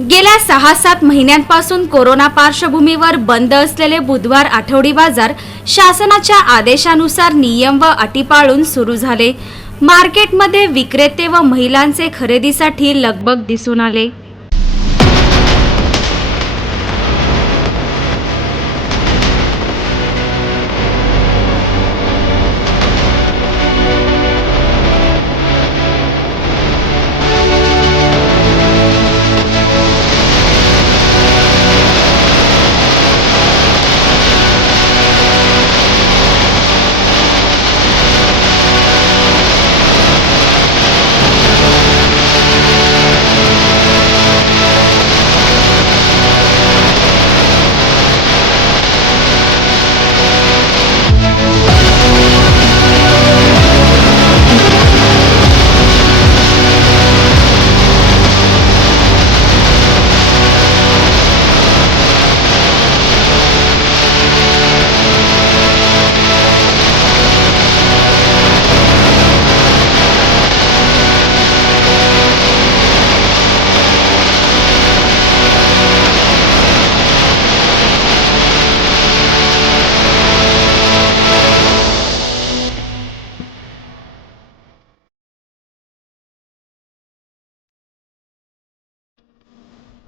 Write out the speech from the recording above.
गेल्या सहा सात महिन्यांपासून कोरोना पार्श्वभूमीवर बंद असलेले बुधवार आठवडी बाजार शासनाच्या आदेशानुसार नियम व अटी पाळून सुरू झाले. मार्केटमध्ये विक्रेते व महिलांचे खरेदीसाठी लगबग दिसून आले.